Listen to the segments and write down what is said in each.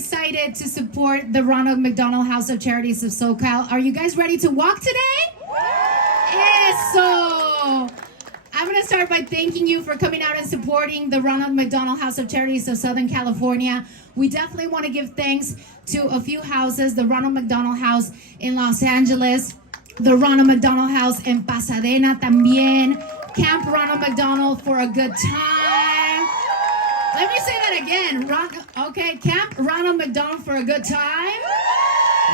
excited to support the Ronald McDonald House of Charities of SoCal. Are you guys ready to walk today? So I'm going to start by thanking you for coming out and supporting the Ronald McDonald House of Charities of Southern California. We definitely want to give thanks to a few houses, the Ronald McDonald House in Los Angeles, the Ronald McDonald House in Pasadena también, Camp Ronald McDonald for a good time. Let me say that again. Camp Ronald McDonald for a good time.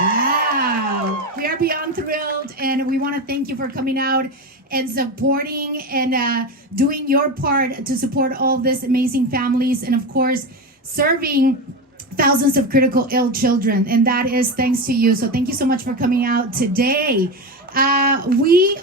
Wow. We are beyond thrilled, and we want to thank you for coming out and supporting and doing your part to support all these amazing families, and of course, serving thousands of critical ill children. And that is thanks to you. So thank you so much for coming out today. We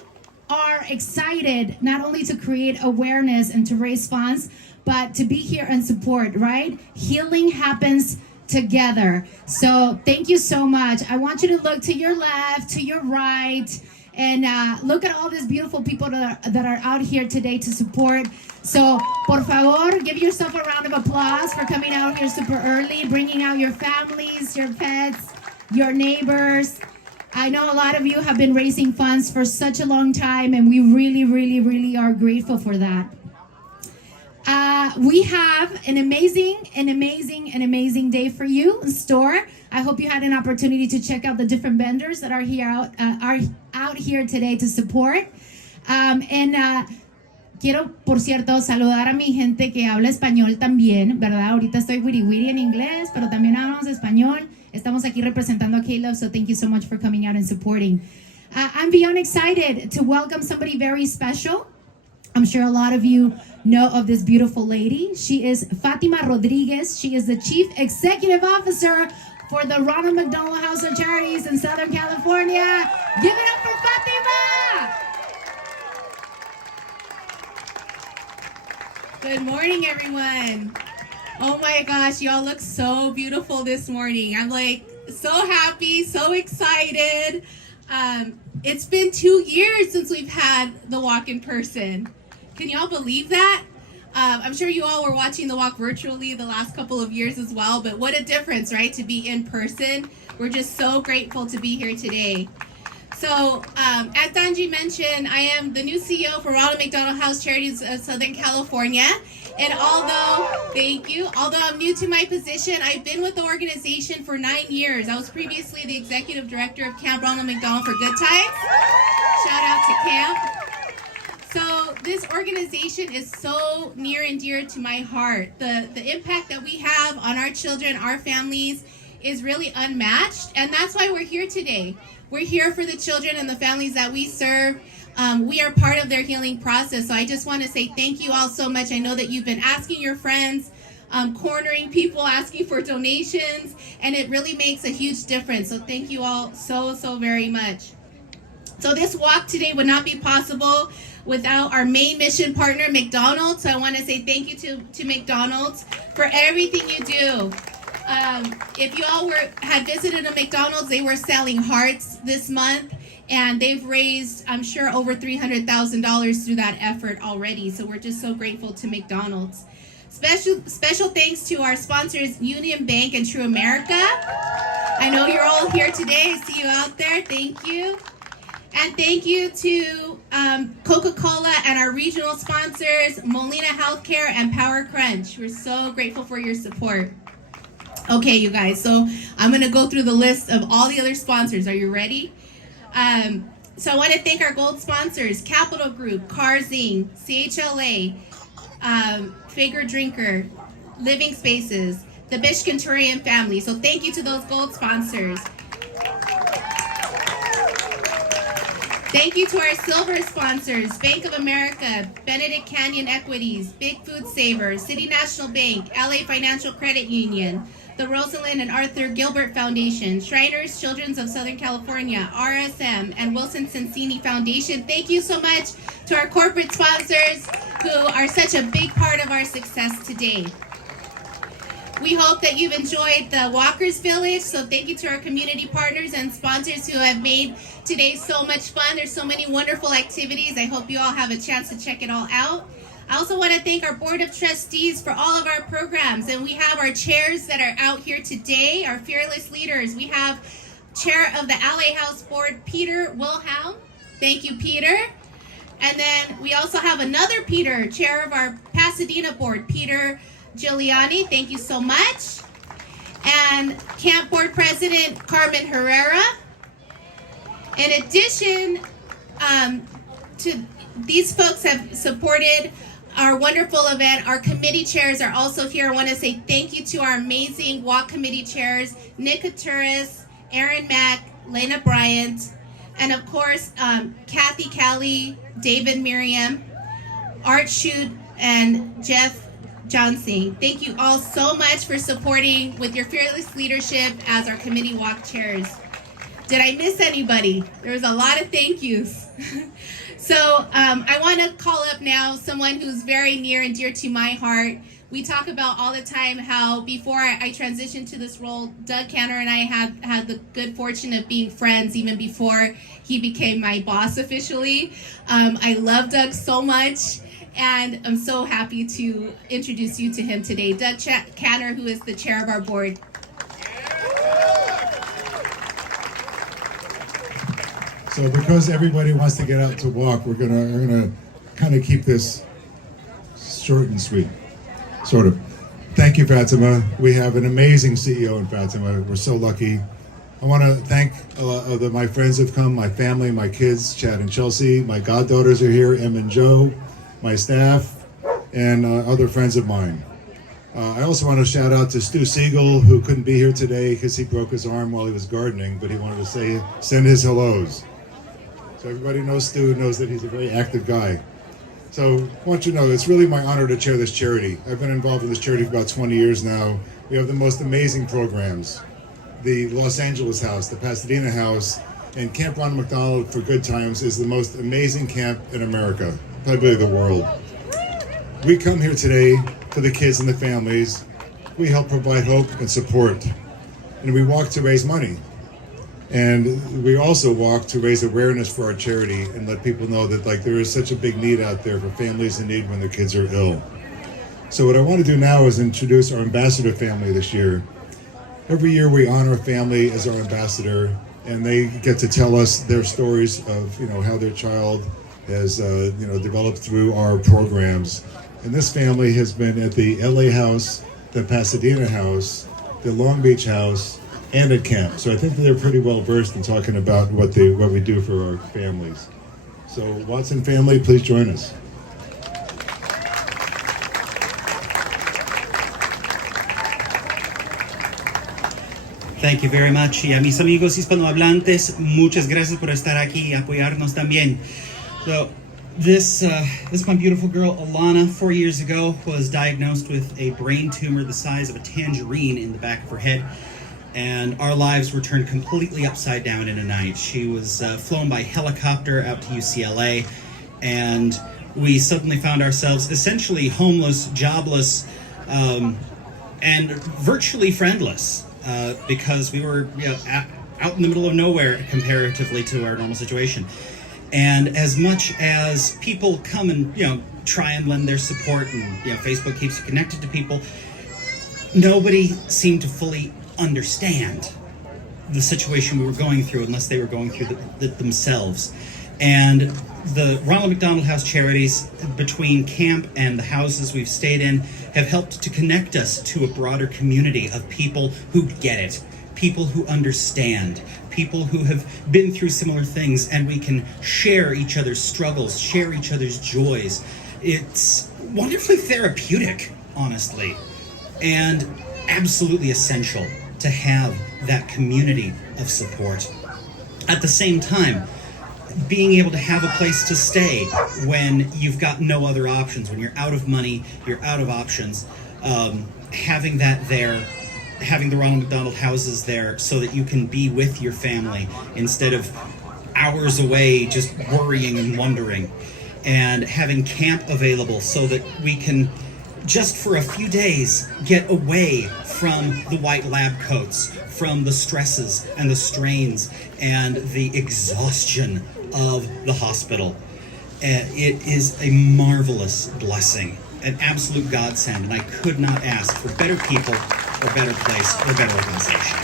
are excited not only to create awareness and to raise funds, but to be here and support, right? Healing happens together. So thank you so much. I want you to look to your left, to your right, and look at all these beautiful people that are out here today to support. So, por favor, give yourself a round of applause for coming out here super early, bringing out your families, your pets, your neighbors. I know a lot of you have been raising funds for such a long time, and we really, really, really are grateful for that. We have an amazing day for you in store. I hope you had an opportunity to check out the different vendors that are here out here today to support. Quiero, por cierto, saludar a mi gente que habla español también, ¿verdad? Ahorita estoy wiri en inglés, pero también hablamos español. Estamos aquí representando a Caleb, so thank you so much for coming out and supporting. I'm beyond excited to welcome somebody very special. I'm sure a lot of you know of this beautiful lady. She is Fatima Rodriguez. She is the Chief Executive Officer for the Ronald McDonald House of Charities in Southern California. Give it up for Fatima! Good morning, everyone. Oh my gosh, y'all look so beautiful this morning. I'm like so happy, so excited. It's been 2 years since we've had the walk in person. Can y'all believe that? I'm sure you all were watching the walk virtually the last couple of years as well, but what a difference, right, to be in person. We're just so grateful to be here today. So, as Danji mentioned, I am the new CEO for Ronald McDonald House Charities of Southern California. And although I'm new to my position, I've been with the organization for 9 years. I was previously the executive director of Camp Ronald McDonald for Good Times. Shout out to Camp. So this organization is so near and dear to my heart. The impact that we have on our children, our families, is really unmatched. And that's why we're here today. We're here for the children and the families that we serve. We are part of their healing process. So I just want to say thank you all so much. I know that you've been asking your friends, cornering people, asking for donations, and it really makes a huge difference. So thank you all so very much. So this walk today would not be possible without our main mission partner, McDonald's. So I want to say thank you to McDonald's for everything you do. If you all had visited a McDonald's, they were selling hearts this month, and they've raised, I'm sure, over $300,000 through that effort already. So we're just so grateful to McDonald's. Special thanks to our sponsors, Union Bank and True America. I know you're all here today. I see you out there. Thank you. And thank you to Coca-Cola and our regional sponsors, Molina Healthcare and Power Crunch. We're so grateful for your support. Okay, you guys, so I'm going to go through the list of all the other sponsors. Are you ready? So I want to thank our gold sponsors, Capital Group, Carzing, CHLA, Fager Drinker, Living Spaces, the Bish Canturian family. So thank you to those gold sponsors. Thank you to our silver sponsors, Bank of America, Benedict Canyon Equities, Big Food Savers, City National Bank, LA Financial Credit Union, the Rosalind and Arthur Gilbert Foundation, Shriners Children's of Southern California, RSM, and Wilson Sonsini Foundation. Thank you so much to our corporate sponsors who are such a big part of our success today. We hope that you've enjoyed the Walkers Village, so thank you to our community partners and sponsors who have made today so much fun. There's so many wonderful activities. I hope you all have a chance to check it all out. I also want to thank our Board of Trustees for all of our programs. And we have our chairs that are out here today, our fearless leaders. We have Chair of the LA House Board, Peter Wilhelm. Thank you, Peter. And then we also have another Peter, Chair of our Pasadena Board, Peter Giuliani. Thank you so much. And Camp Board President, Carmen Herrera. In addition to these folks have supported our wonderful event. Our committee chairs are also here. I want to say thank you to our amazing walk committee chairs, Nick Katuris, Aaron Mack, Lena Bryant, and of course, Kathy Kelly, David Miriam, Art Shute, and Jeff Johnson. Thank you all so much for supporting with your fearless leadership as our committee walk chairs. Did I miss anybody? There was a lot of thank yous. So I want to call up now someone who's very near and dear to my heart. We talk about all the time how before I transitioned to this role, Doug Cantor and I had the good fortune of being friends even before he became my boss officially. I love Doug so much, and I'm so happy to introduce you to him today. Doug Cantor, who is the chair of our board. So because everybody wants to get out to walk, we're gonna kind of keep this short and sweet, sort of. Thank you, Fatima. We have an amazing CEO in Fatima. We're so lucky. I want to thank my friends who've come, my family, my kids, Chad and Chelsea. My goddaughters are here, Em and Joe, my staff, and other friends of mine. I also want to shout out to Stu Siegel, who couldn't be here today because he broke his arm while he was gardening, but he wanted to send his hellos. So everybody knows Stu, knows that he's a very active guy. So I want you to know, it's really my honor to chair this charity. I've been involved in this charity for about 20 years now. We have the most amazing programs. The Los Angeles House, the Pasadena House, and Camp Ronald McDonald for Good Times is the most amazing camp in America, probably the world. We come here today for the kids and the families. We help provide hope and support. And we walk to raise money. And we also walk to raise awareness for our charity and let people know that there is such a big need out there for families in need when their kids are ill. So what I want to do now is introduce our ambassador family this year. Every year we honor a family as our ambassador, and they get to tell us their stories of how their child has developed through our programs. And this family has been at the LA House, the Pasadena House, the Long Beach House, and at camp. So I think they're pretty well versed in talking about what we do for our families. So Watson family, please join us. Thank you very much. Y a mis amigos hispanohablantes, muchas gracias por estar aquí y apoyarnos también. So this my beautiful girl, Alana, 4 years ago, was diagnosed with a brain tumor the size of a tangerine in the back of her head. And our lives were turned completely upside down in a night. She was flown by helicopter out to UCLA, and we suddenly found ourselves essentially homeless, jobless, and virtually friendless because we were out in the middle of nowhere comparatively to our normal situation. And as much as people come and try and lend their support, and Facebook keeps you connected to people, nobody seemed to fully understand the situation we were going through unless they were going through it themselves. And the Ronald McDonald House charities, between camp and the houses we've stayed in, have helped to connect us to a broader community of people who get it, people who understand, people who have been through similar things, and we can share each other's struggles, share each other's joys. It's wonderfully therapeutic, honestly, and absolutely essential to have that community of support. At the same time, being able to have a place to stay when you've got no other options, when you're out of money, you're out of options, having that there, having the Ronald McDonald houses there so that you can be with your family instead of hours away just worrying and wondering, and having camp available so that we can just for a few days get away from the white lab coats, from the stresses and the strains and the exhaustion of the hospital. It is a marvelous blessing, an absolute godsend, and I could not ask for better people, or better place, or better organization.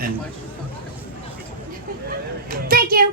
And Thank you.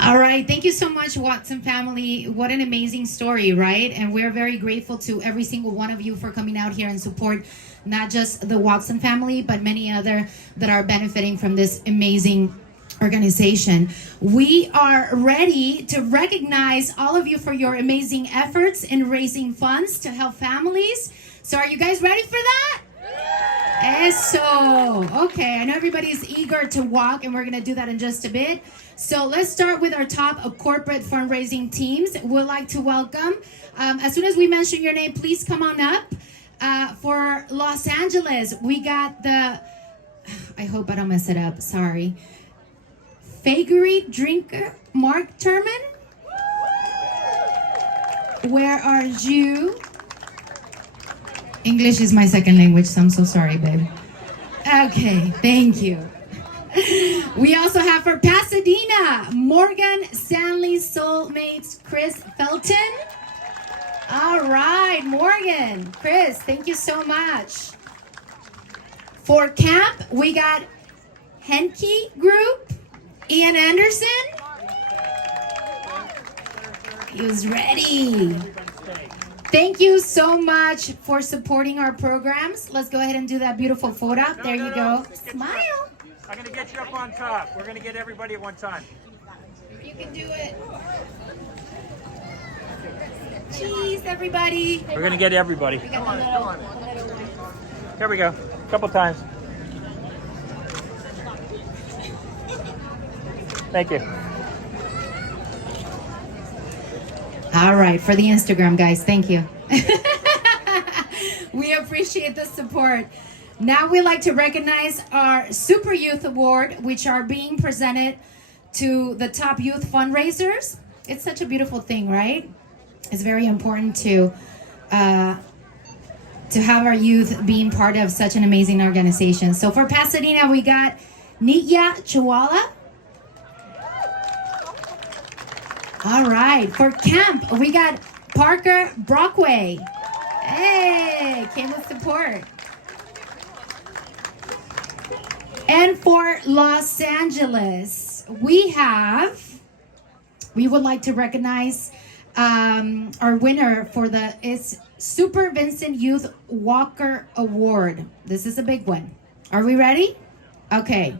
All right, thank you so much, Watson family. What an amazing story, right? And we're very grateful to every single one of you for coming out here and support not just the Watson family, but many other that are benefiting from this amazing organization. We are ready to recognize all of you for your amazing efforts in raising funds to help families. So are you guys ready for that? Eso. Okay, I know everybody's eager to walk, and we're going to do that in just a bit. So let's start with our top corporate fundraising teams. We'd like to welcome, as soon as we mention your name, please come on up. For Los Angeles, we got the, I hope I don't mess it up, sorry. Fagery Drinker, Mark Turman. Where are you? English is my second language, so I'm so sorry, babe. Okay, thank you. We also have for Pasadena, Morgan Stanley Soulmates, Chris Felton. All right, Morgan, Chris, thank you so much. For camp, we got Henke Group, Ian Anderson. He was ready. Thank you so much for supporting our programs. Let's go ahead and do that beautiful photo. There you go. Smile. I'm going to get you up on top. We're going to get everybody at one time. You can do it. Cheese, everybody. We're going to get everybody. We got the little. Here we go. A couple times. Thank you. All right, for the Instagram, guys. Thank you. We appreciate the support. Now we'd like to recognize our Super Youth Award, which are being presented to the top youth fundraisers. It's such a beautiful thing, right? It's very important to have our youth being part of such an amazing organization. So for Pasadena, we got Nitya Chawala. All right, for camp, we got Parker Brockway. Hey, came with support. And for Los Angeles, we would like to recognize our winner for the Super Vincent Youth Walker Award. This is a big one. Are we ready? Okay.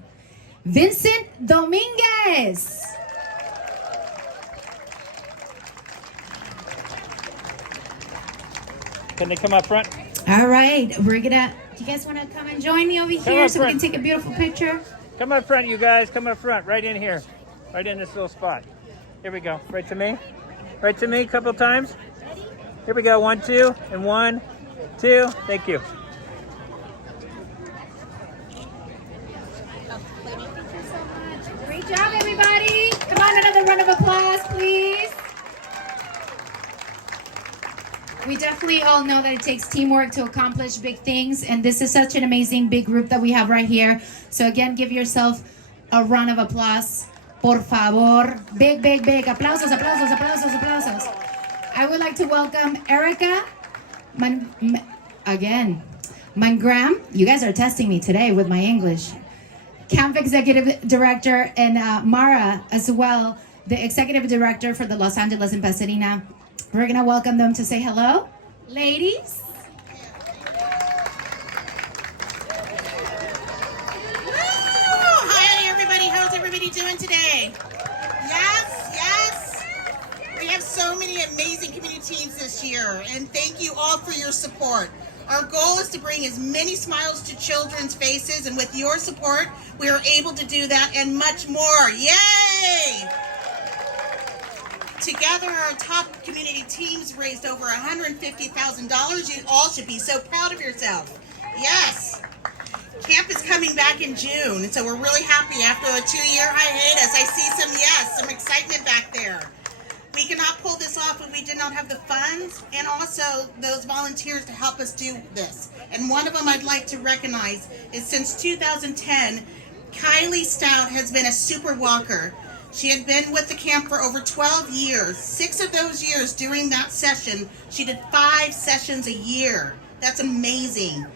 Vincent Dominguez. Can they come up front? All right, we're gonna. Do you guys want to come and join me over here up so we front. can take a beautiful picture? Come up front, you guys. Come up front. Right in here. Right in this little spot. Here we go. Right to me. Right to me a couple times. Here we go. 1, 2, and 1, 2. Thank you. Great job, everybody. Come on, another round of applause, please. We definitely all know that it takes teamwork to accomplish big things, and this is such an amazing big group that we have right here. So again, give yourself a round of applause, por favor. Big, big, big. Aplausos, aplausos, aplausos, aplausos. I would like to welcome Erica Mangram. You guys are testing me today with my English. Camp Executive Director, and Mara as well, the Executive Director for the Los Angeles and Pasadena. We're gonna welcome them to say hello. Ladies. Hi everybody, how's everybody doing today? Yes. We have so many amazing community teams this year, and thank you all for your support. Our goal is to bring as many smiles to children's faces, and with your support, we are able to do that and much more. Yay! Together, our top community teams raised over $150,000. You all should be so proud of yourself. Yes. Camp is coming back in June, and so we're really happy after a 2-year hiatus. I see some excitement back there. We cannot pull this off if we did not have the funds and also those volunteers to help us do this. And one of them I'd like to recognize is since 2010, Kylie Stout has been a super walker. She had been with the camp for over 12 years. 6 of those years during that session, she did 5 sessions a year. That's amazing.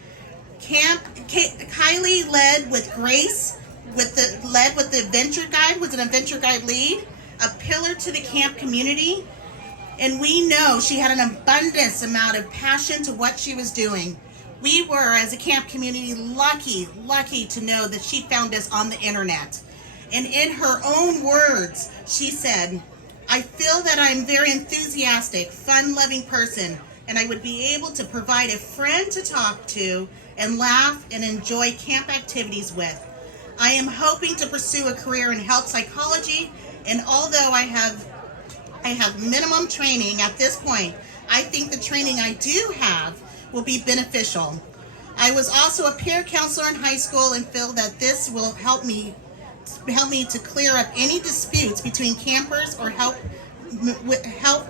Kylie led with grace, led with the adventure guide, was an adventure guide lead, a pillar to the camp community, and we know she had an abundance amount of passion to what she was doing. We were, as a camp community, lucky to know that she found us on the internet. And in her own words, she said, "I feel that I'm a very enthusiastic, fun-loving person, and I would be able to provide a friend to talk to and laugh and enjoy camp activities with. I am hoping to pursue a career in health psychology, and although I have minimum training at this point, I think the training I do have will be beneficial. I was also a peer counselor in high school and feel that this will help me to clear up any disputes between campers or help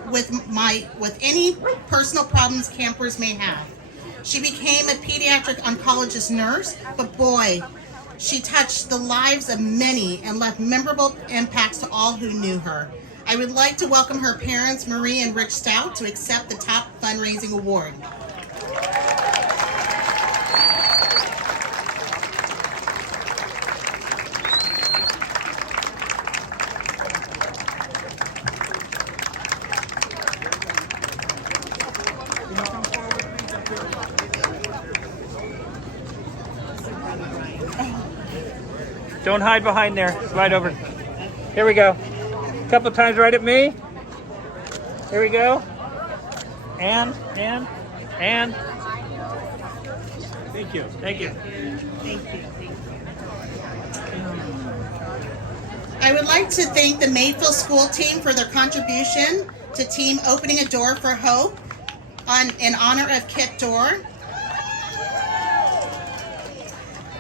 with any personal problems campers may have." She became a pediatric oncologist nurse, but boy, she touched the lives of many and left memorable impacts to all who knew her. I would like to welcome her parents, Marie and Rich Stout, to accept the top fundraising award. Don't hide behind there. Slide over. Here we go. A couple times right at me. Here we go. And. Thank you. Thank you. I would like to thank the Mayfield school team for their contribution to Team Opening a Door for Hope in honor of Kip Dorr.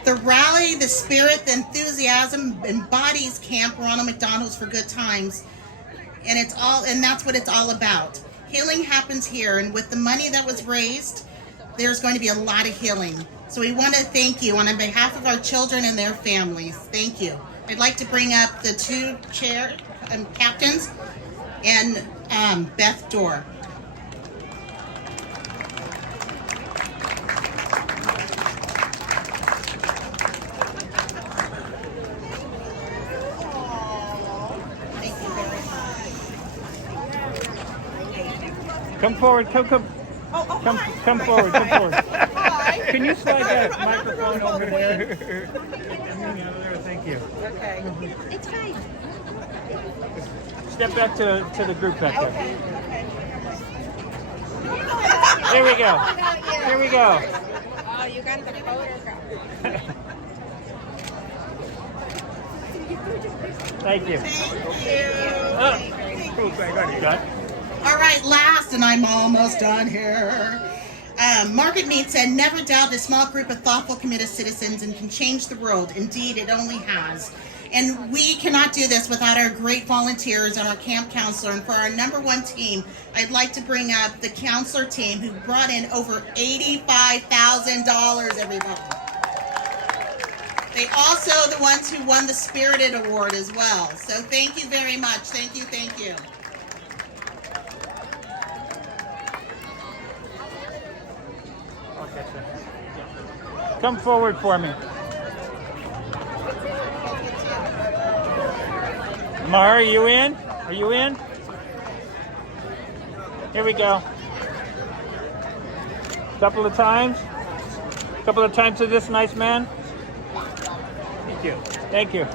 The rally, the spirit, the enthusiasm embodies Camp Ronald McDonald's for Good Times, and that's what it's all about. Healing happens here, and with the money that was raised, there's going to be a lot of healing. So we want to thank you on behalf of our children and their families. Thank you. I'd like to bring up the 2 captains and Beth Dorr. Come forward. Come forward. Can you slide that microphone over there? Thank you. Okay. It's fine. Step back to the group back there. There we go. Here we go. Oh, you got the photograph. Thank you. Cool. Got it. All right, last, and I'm almost done here. Margaret Mead said, "Never doubt a small group of thoughtful, committed citizens and can change the world. Indeed, it only has." And we cannot do this without our great volunteers and our camp counselor. And for our #1 team, I'd like to bring up the counselor team who brought in over $85,000, everybody. They also the ones who won the Spirited Award as well. So thank you very much. Thank you. Come forward for me. Mara, are you in? Are you in? Here we go. Couple of times to this nice man. Thank you. Thank you.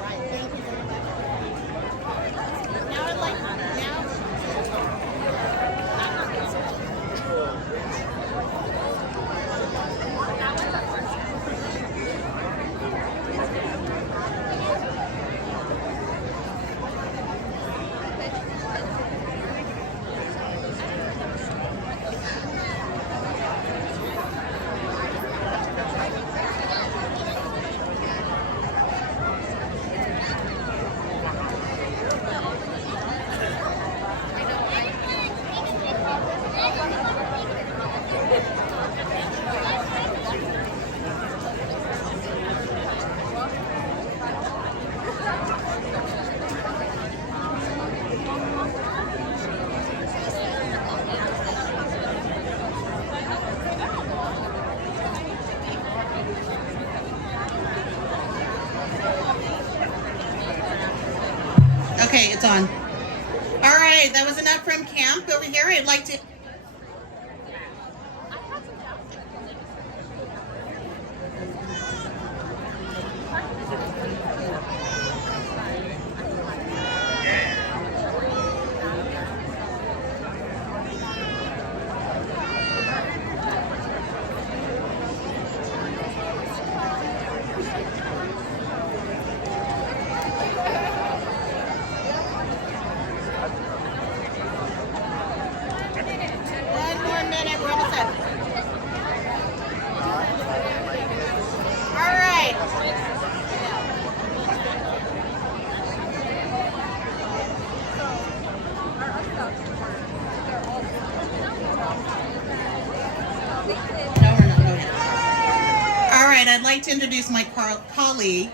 left on. All right, that was enough from camp. Over here, I'd like to... One more minute, we're almost done. All right. No, we're not. Okay. All right, I'd like to introduce my colleague,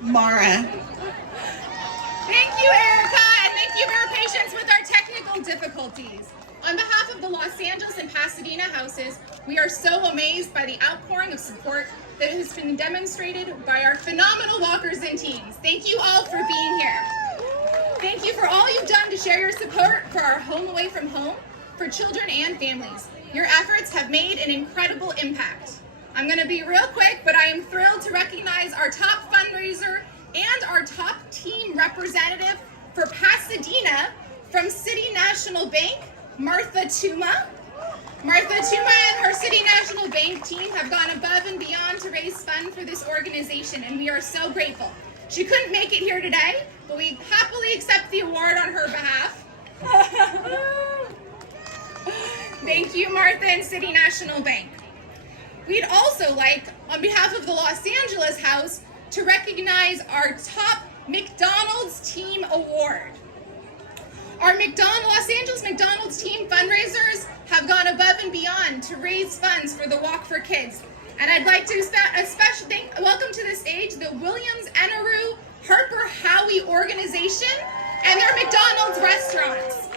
Mara. Thank you, Erica, and thank you for your patience with our technical difficulties. On behalf of the Los Angeles and Pasadena houses, we are so amazed by the outpouring of support that has been demonstrated by our phenomenal walkers and teams. Thank you all for being here. Thank you for all you've done to share your support for our Home Away from Home for children and families. Your efforts have made an incredible impact. I'm going to be real quick, but I am thrilled to recognize our top fundraiser and our top team representative for Pasadena from City National Bank, Martha Tuma. Martha Tuma and her City National Bank team have gone above and beyond to raise funds for this organization, and we are so grateful. She couldn't make it here today, but we happily accept the award on her behalf. Thank you, Martha and City National Bank. We'd also like, on behalf of the Los Angeles House, to recognize our top McDonald's Team Award. Our Los Angeles McDonald's Team fundraisers have gone above and beyond to raise funds for the Walk for Kids. And I'd like to welcome to the stage the Williams Enaru Harper Howie organization and their McDonald's restaurants.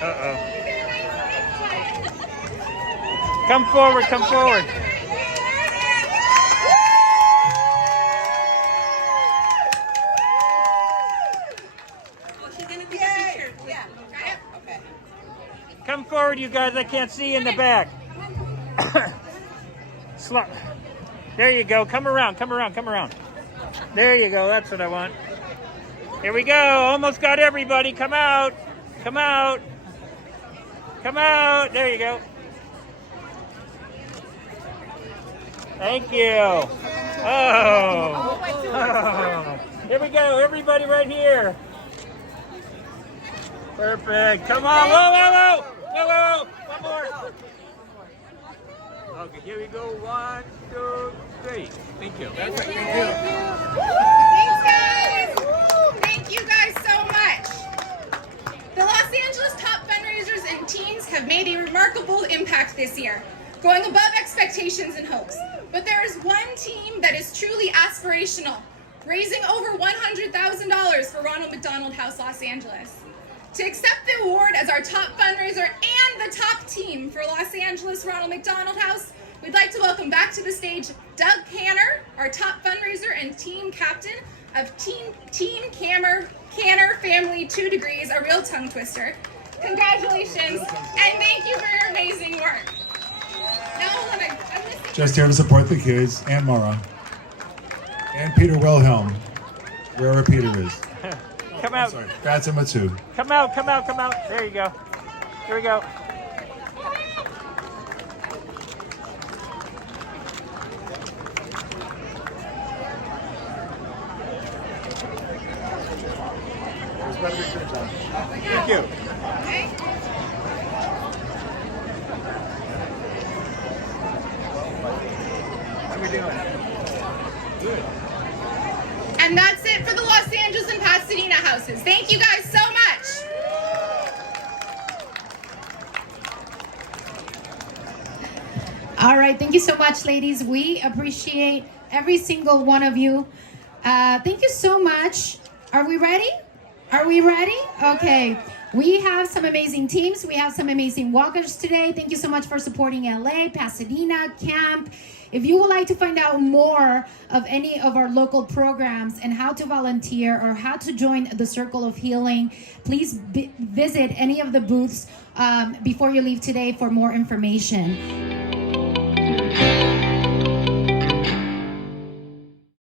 Uh-oh. Come forward, come forward. Come forward, you guys. I can't see in the back. There you go. Come around, come around, come around. There you go. That's what I want. Here we go. Almost got everybody. Come out. Come out. Come out. There you go. Thank you. Oh. Here we go. Everybody right here. Perfect. Come on. Whoa, whoa, whoa. Whoa, whoa. One more. Okay, here we go. 1, 2, 3. Thank you. That's it. Thank you. Thanks, guys. Thank you guys so much. The Los Angeles top fundraisers and teams have made a remarkable impact this year, going above expectations and hopes. But there is one team that is truly aspirational, raising over $100,000 for Ronald McDonald House Los Angeles. To accept the award as our top fundraiser and the top team for Los Angeles Ronald McDonald House, we'd like to welcome back to the stage Doug Cantor, our top fundraiser and team captain of Team Cantor Family 2 Degrees, a real tongue twister. Congratulations, and thank you for your amazing work. Now, I'm missing... Just here to support the kids, and Mara. And Peter Wilhelm, wherever Peter is. Come out. Sorry, Fatima too. Come out, come out, come out. There you go. Here we go. Thank you. How are we doing? Good. And that's it for the Los Angeles and Pasadena houses. Thank you guys so much. All right, thank you so much, ladies. We appreciate every single one of you. Thank you so much. Are we ready? Are we ready? Okay. We have some amazing teams. We have some amazing walkers today. Thank you so much for supporting LA, Pasadena, Camp. If you would like to find out more of any of our local programs and how to volunteer or how to join the Circle of Healing, please visit any of the booths before you leave today for more information.